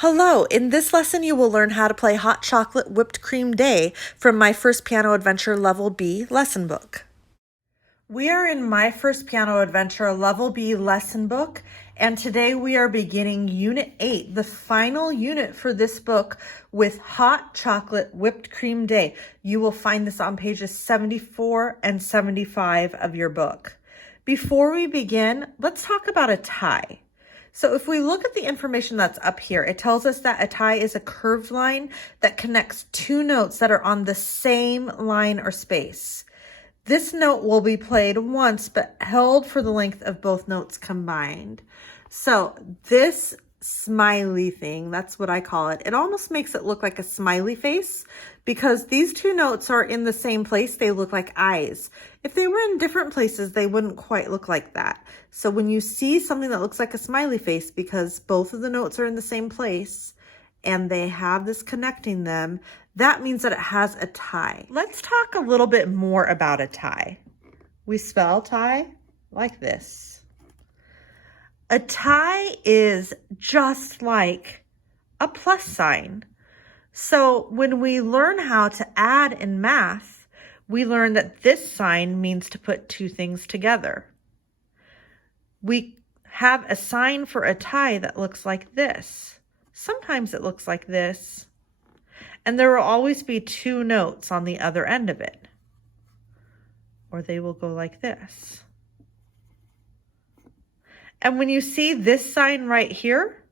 Hello, in this lesson you will learn how to play Hot Chocolate Whipped Cream Day from My First Piano Adventure Level B lesson book. We are in My First Piano Adventure Level B lesson book, and today we are beginning Unit 8, the final unit for this book with Hot Chocolate Whipped Cream Day. You will find this on pages 74 and 75 of your book. Before we begin, let's talk about a tie. So if we look at the information that's up here, it tells us that a tie is a curved line that connects two notes that are on the same line or space. This note will be played once, but held for the length of both notes combined. So this smiley thing, that's what I call it. It almost makes it look like a smiley face because these two notes are in the same place. They look like eyes. If they were in different places, they wouldn't quite look like that. So when you see something that looks like a smiley face, because both of the notes are in the same place and they have this connecting them, that means that it has a tie. Let's talk a little bit more about a tie. We spell tie like this. A tie is just like a plus sign. So when we learn how to add in math, we learn that this sign means to put two things together. We have a sign for a tie that looks like this. Sometimes it looks like this. And there will always be two notes on the other end of it. Or they will go like this. And when you see this sign right here,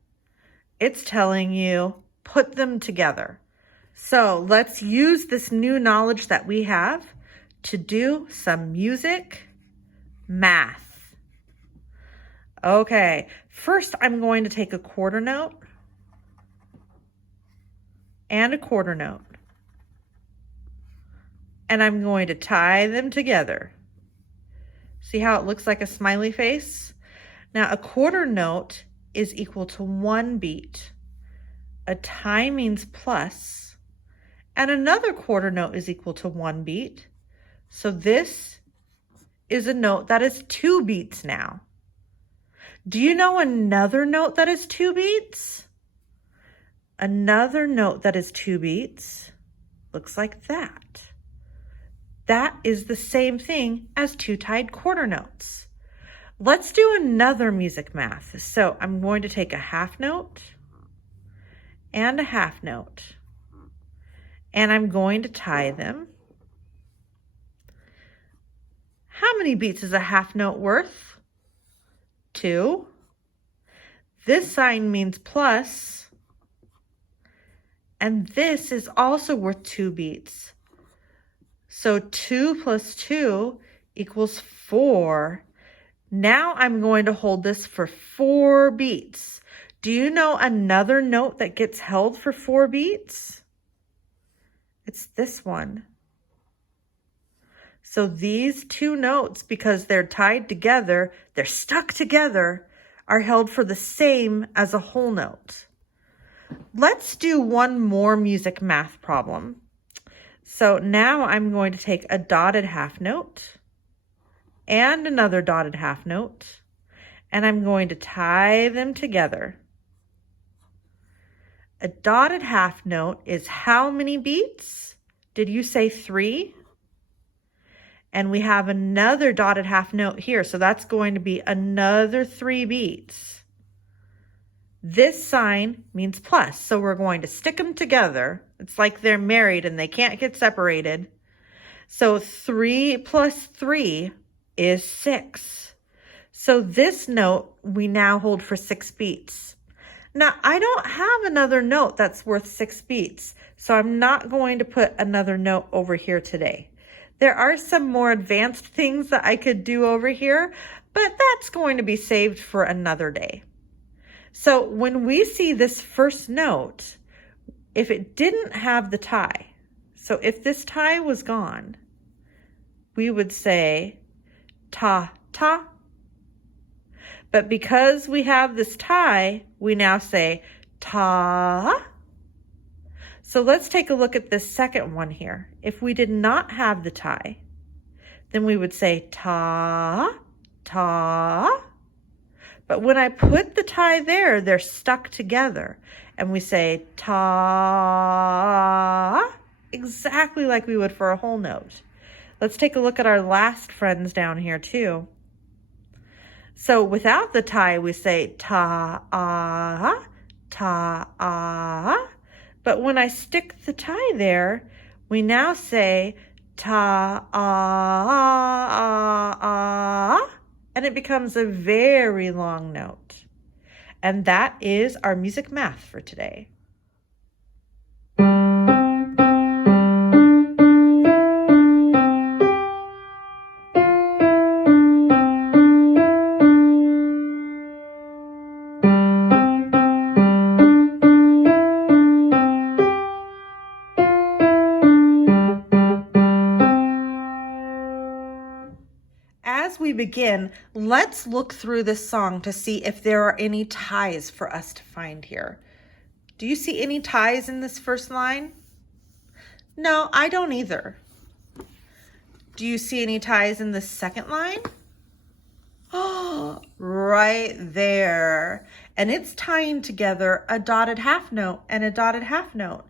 it's telling you put them together. So let's use this new knowledge that we have to do some music math. Okay, first I'm going to take a quarter note and a quarter note, and I'm going to tie them together. See how it looks like a smiley face? Now a quarter note is equal to 1 beat. A tie means plus, and another quarter note is equal to 1 beat. So this is a note that is 2 beats now. Do you know another note that is 2 beats? Another note that is 2 beats looks like that. That is the same thing as 2 tied quarter notes. Let's do another music math. So I'm going to take a half note and a half note, and I'm going to tie them. How many beats is a half note worth? 2. This sign means plus, and this is also worth 2 beats. So 2 plus 2 equals 4. Now I'm going to hold this for 4 beats. Do you know another note that gets held for 4 beats? It's this one. So these two notes, because they're tied together, they're stuck together, are held for the same as a whole note. Let's do one more music math problem. So now I'm going to take a dotted half note and another dotted half note, and I'm going to tie them together. A dotted half note is how many beats? Did you say 3? And we have another dotted half note here, so that's going to be another 3 beats. This sign means plus, so we're going to stick them together. It's like they're married and they can't get separated. So 3 plus 3 is 6. So this note we now hold for 6 beats. Now I don't have another note that's worth 6 beats, so I'm not going to put another note over here today. There are some more advanced things that I could do over here, but that's going to be saved for another day. So when we see this first note, if it didn't have the tie, so if this tie was gone, we would say ta, ta. But because we have this tie, we now say ta. So let's take a look at this second one here. If we did not have the tie, then we would say ta, ta. But when I put the tie there, they're stuck together. and we say ta, exactly like we would for a whole note. Let's take a look at our last friends down here too. So without the tie, we say ta, ta. But when I stick the tie there, we now say ta, and it becomes a very long note. And that is our music math for today. As we begin, let's look through this song to see if there are any ties for us to find here. Do you see any ties in this first line? No, I don't either. Do you see any ties in the second line? Oh, right there. And it's tying together a dotted half note and a dotted half note.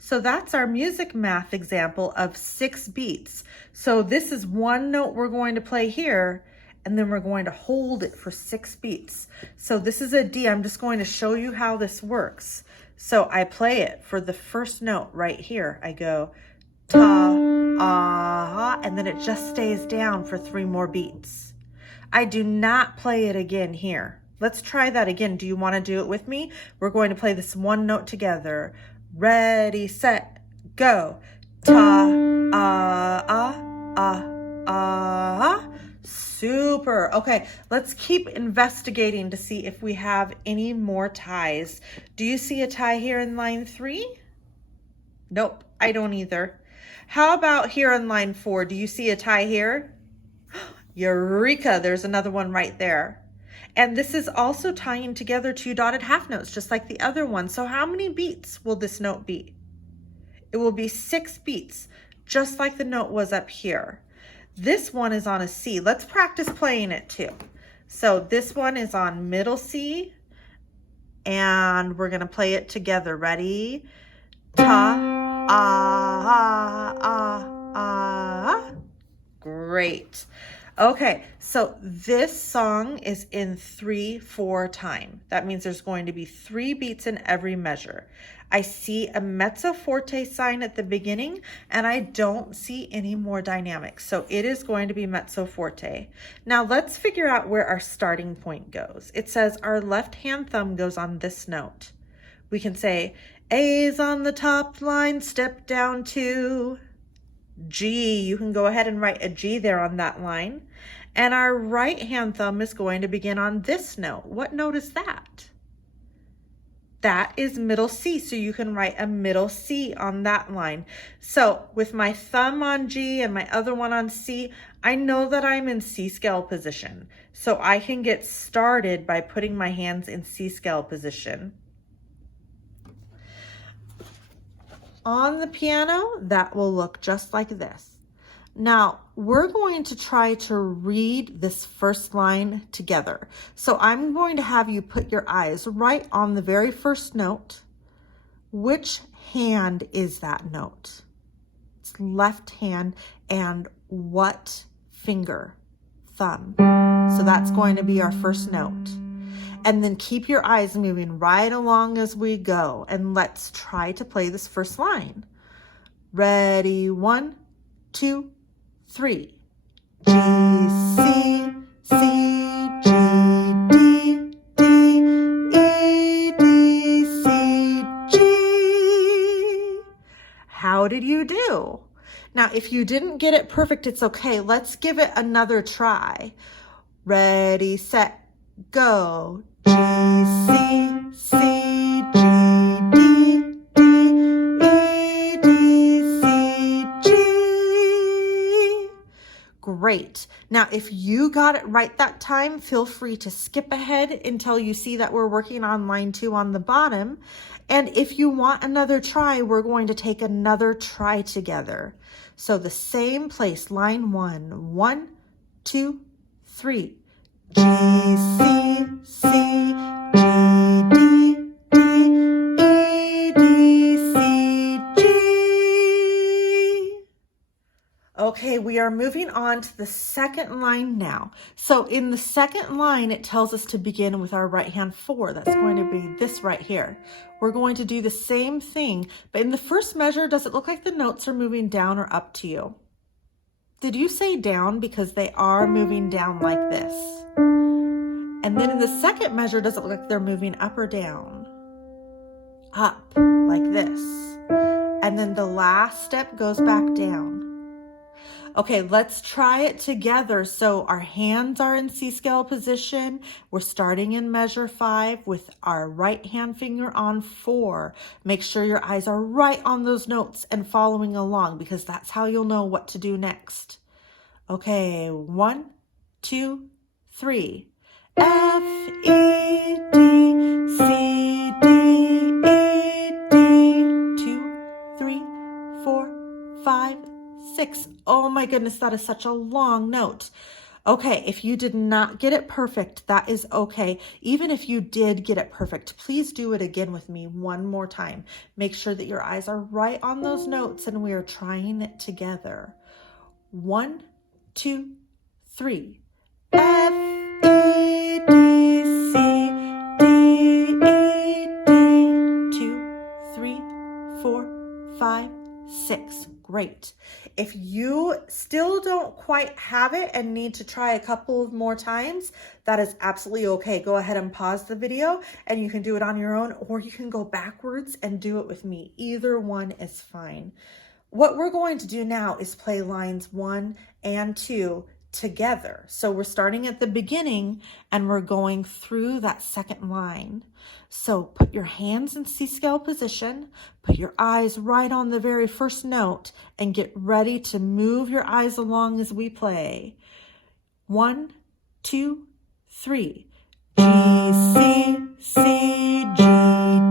So that's our music math example of 6 beats. So this is one note we're going to play here, and then we're going to hold it for 6 beats. So this is a D. I'm just going to show you how this works. So I play it for the first note right here. I go ta, ah, and then it just stays down for 3 more beats. I do not play it again here. Let's try that again. Do you want to do it with me? We're going to play this one note together. Ready, set, go. Ta, Super. Okay, let's keep investigating to see if we have any more ties. Do you see a tie here in line 3? Nope, I don't either. How about here in line 4? Do you see a tie here? Eureka, there's another one right there. And this is also tying together 2 dotted half notes, just like the other one. So how many beats will this note be? It will be 6 beats, just like the note was up here. This one is on a C. Let's practice playing it too. So this one is on middle C, and we're gonna play it together. Ready? Ta, Great. Okay, so this song is in 3/4 time. That means there's going to be 3 beats in every measure. I see a mezzo forte sign at the beginning, and I don't see any more dynamics. So it is going to be mezzo forte. Now let's figure out where our starting point goes. It says our left hand thumb goes on this note. We can say A's on the top line, step down to G. You can go ahead and write a G there on that line. And our right hand thumb is going to begin on this note. What note is that? That is middle C, so you can write a middle C on that line. So with my thumb on G and my other one on C, I know that I'm in C scale position. So I can get started by putting my hands in C scale position. On the piano, that will look just like this. Now, we're going to try to read this first line together. So I'm going to have you put your eyes right on the very first note. Which hand is that note? It's left hand, and what finger? Thumb. So that's going to be our first note. And then keep your eyes moving right along as we go. And let's try to play this first line. Ready, 1, 2, 3. G, C, C, G, D, D, E, D, C, G. How did you do? Now, if you didn't get it perfect, it's okay. Let's give it another try. Ready, set, go. G, C, C, G, D, D, E, D, C, G. Great. Now, if you got it right that time, feel free to skip ahead until you see that we're working on line 2 on the bottom. And if you want another try, we're going to take another try together. So the same place, line 1, 1, 2, 3. G, C, C, G, D, D, E, Okay, we are moving on to the second line now. So in the second line, it tells us to begin with our right hand 4. That's going to be this right here. We're going to do the same thing, but in the first measure, does it look like the notes are moving down or up to you? Did you say down? Because they are moving down like this. And then in the second measure, does it look like they're moving up or down? Up, like this. And then the last step goes back down. Okay, let's try it together. So our hands are in C scale position. We're starting in measure 5 with our right hand finger on 4. Make sure your eyes are right on those notes and following along, because that's how you'll know what to do next. Okay, 1, 2, 3. F, E, D, C, D, E, D. 2, 3, 4, 5, 6. Oh my goodness, that is such a long note. Okay, if you did not get it perfect, that is okay. Even if you did get it perfect, please do it again with me one more time. Make sure that your eyes are right on those notes and we are trying it together. 1, 2, 3. F, E, D, C, D, E, D. 2, 3, 4, 5, 6. Great. If you still don't quite have it and need to try a couple of more times, that is absolutely okay. Go ahead and pause the video and you can do it on your own, or you can go backwards and do it with me. Either one is fine. What we're going to do now is play lines 1 and 2 together. So we're starting at the beginning and we're going through that second line. So put your hands in C scale position, put your eyes right on the very first note, and get ready to move your eyes along as we play. 1, 2, 3. G, C, C, G,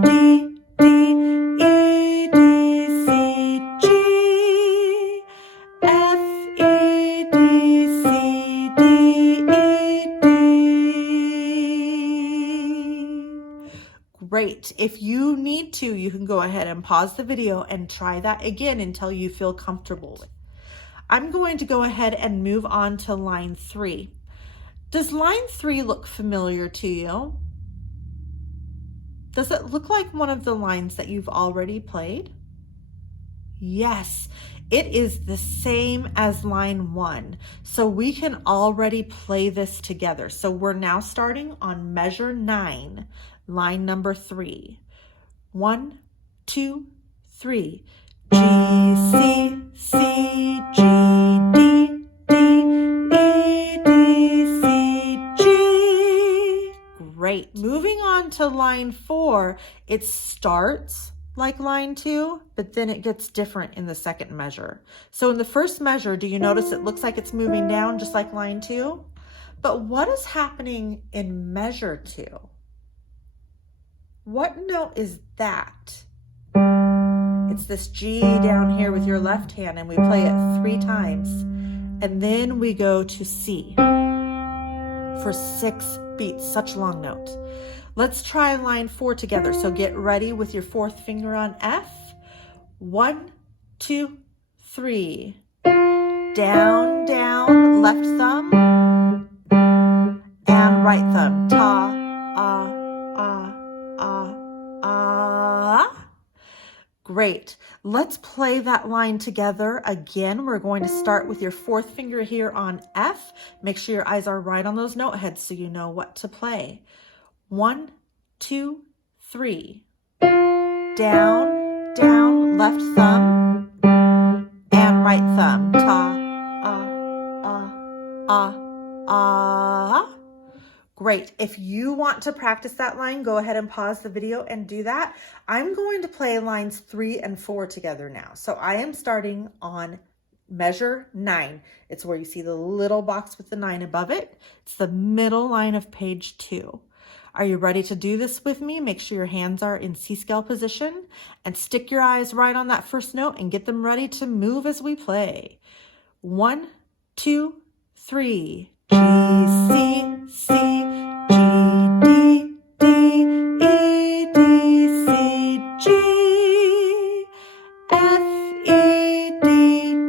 D, D, E, D, C, G, F, E, D, C, D, E, D. Great. If you need to, you can go ahead and pause the video and try that again until you feel comfortable. I'm going to go ahead and move on to line 3. Does line 3 look familiar to you? Does it look like one of the lines that you've already played? Yes, it is the same as line 1. So we can already play this together. So we're now starting on measure 9, line number 3. 1, 2, 3. G, C, C, G, D, D, E, D, C, G. Great. Moving on to line 4, it starts like line 2, but then it gets different in the second measure. So in the first measure, do you notice it looks like it's moving down just like line 2? But what is happening in measure 2? What note is that? It's this G down here with your left hand, and we play it 3 times. And then we go to C for 6 beats, such a long note. Let's try line 4 together. So get ready with your 4th finger on F. 1, 2, 3. Down, down, left thumb and right thumb. Ta, ah, ah, ah, ah. Great. Let's play that line together again. We're going to start with your 4th finger here on F. Make sure your eyes are right on those note heads so you know what to play. 1, 2, 3. Down, down, left thumb and right thumb. Ta, ah, ah, ah. Great. If you want to practice that line, go ahead and pause the video and do that. I'm going to play lines 3 and 4 together now. So I am starting on measure 9. It's where you see the little box with the 9 above it. It's the middle line of page 2. Are you ready to do this with me? Make sure your hands are in C scale position and stick your eyes right on that first note and get them ready to move as we play. 1, 2, 3. G, C, C, G, D, D, E, D, C, G, F, E, D,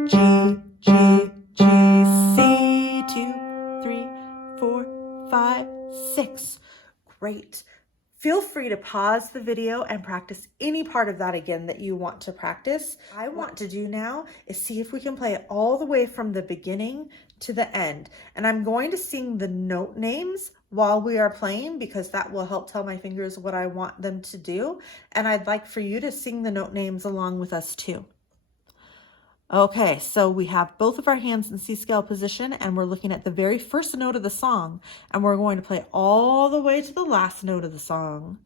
G, G, Feel free to pause the video and practice any part of that again that you want to practice. What I want to do now is see if we can play it all the way from the beginning to the end. And I'm going to sing the note names while we are playing because that will help tell my fingers what I want them to do. And I'd like for you to sing the note names along with us too. Okay, so we have both of our hands in C scale position and we're looking at the very first note of the song and we're going to play all the way to the last note of the song.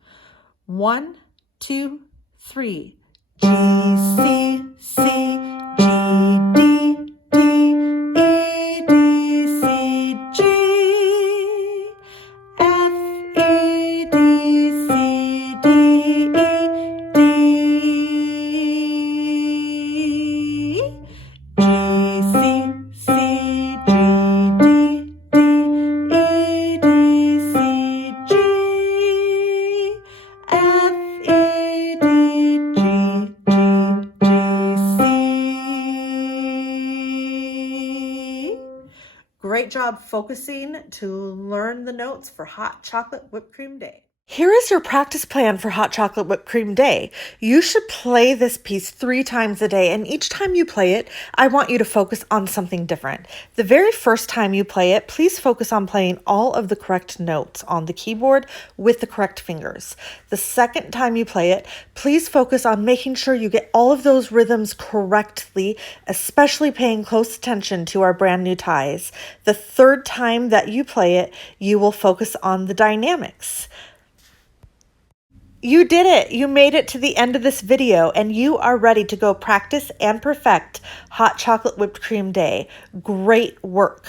1, 2, 3. G, C, C, G, D, D, E, D, C, G, F, E, D, C, D, E, D, G, C, C, G, D, D, E, D, C, G, F, E, D, G, C. Great job focusing to learn the notes for Hot Chocolate Whipped Cream Day. Here is your practice plan for Hot Chocolate Whipped Cream Day. You should play this piece 3 times a day, and each time you play it, I want you to focus on something different. The very first time you play it, please focus on playing all of the correct notes on the keyboard with the correct fingers. The second time you play it, please focus on making sure you get all of those rhythms correctly, especially paying close attention to our brand new ties. The third time that you play it, you will focus on the dynamics. You did it! You made it to the end of this video and you are ready to go practice and perfect Hot Chocolate Whipped Cream Day. Great work!